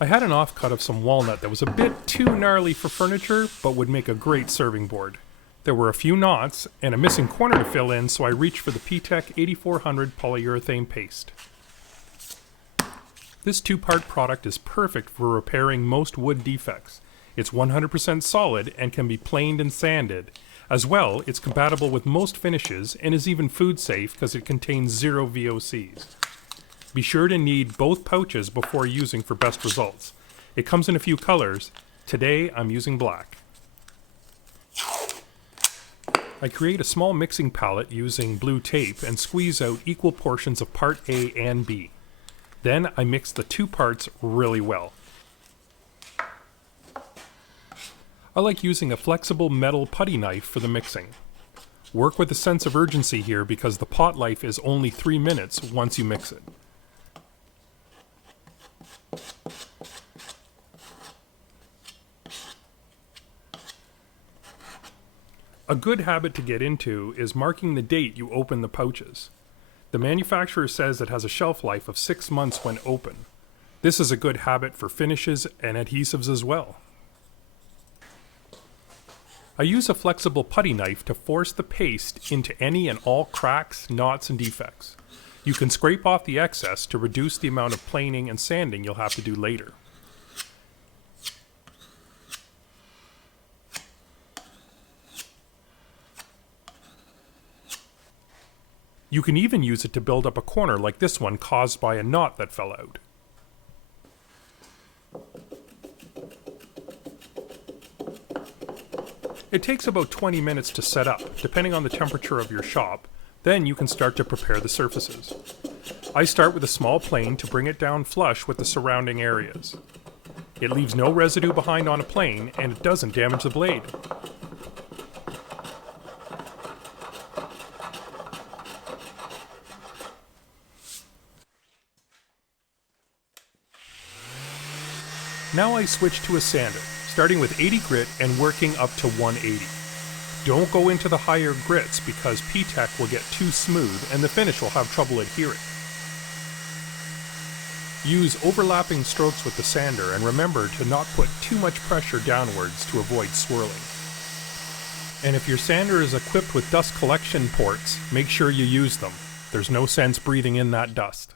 I had an offcut of some walnut that was a bit too gnarly for furniture, but would make a great serving board. There were a few knots and a missing corner to fill in, so I reached for the P-Tec 8400 polyurethane paste. This two-part product is perfect for repairing most wood defects. It's 100% solid and can be planed and sanded. As well, it's compatible with most finishes and is even food safe because it contains 0 VOCs. Be sure to knead both pouches before using for best results. It comes in a few colors. Today I'm using black. I create a small mixing palette using blue tape and squeeze out equal portions of part A and B. Then I mix the two parts really well. I like using a flexible metal putty knife for the mixing. Work with a sense of urgency here because the pot life is only 3 minutes once you mix it. A good habit to get into is marking the date you open the pouches. The manufacturer says it has a shelf life of 6 months when open. This is a good habit for finishes and adhesives as well. I use a flexible putty knife to force the paste into any and all cracks, knots, and defects. You can scrape off the excess to reduce the amount of planing and sanding you'll have to do later. You can even use it to build up a corner like this one caused by a knot that fell out. It takes about 20 minutes to set up, depending on the temperature of your shop. Then you can start to prepare the surfaces. I start with a small plane to bring it down flush with the surrounding areas. It leaves no residue behind on a plane, and it doesn't damage the blade. Now I switch to a sander, starting with 80 grit and working up to 180. Don't go into the higher grits because P-Tec will get too smooth and the finish will have trouble adhering. Use overlapping strokes with the sander and remember to not put too much pressure downwards to avoid swirling. And if your sander is equipped with dust collection ports, make sure you use them. There's no sense breathing in that dust.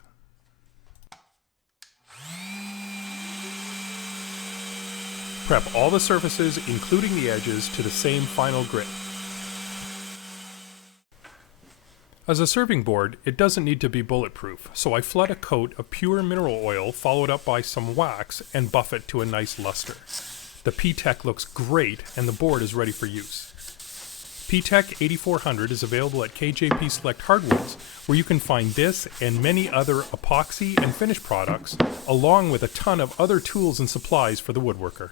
Prep all the surfaces, including the edges, to the same final grit. As a serving board, it doesn't need to be bulletproof, so I flood a coat of pure mineral oil followed up by some wax and buff it to a nice luster. The P-Tec looks great and the board is ready for use. P-Tec 8400 is available at KJP Select Hardwoods, where you can find this and many other epoxy and finish products, along with a ton of other tools and supplies for the woodworker.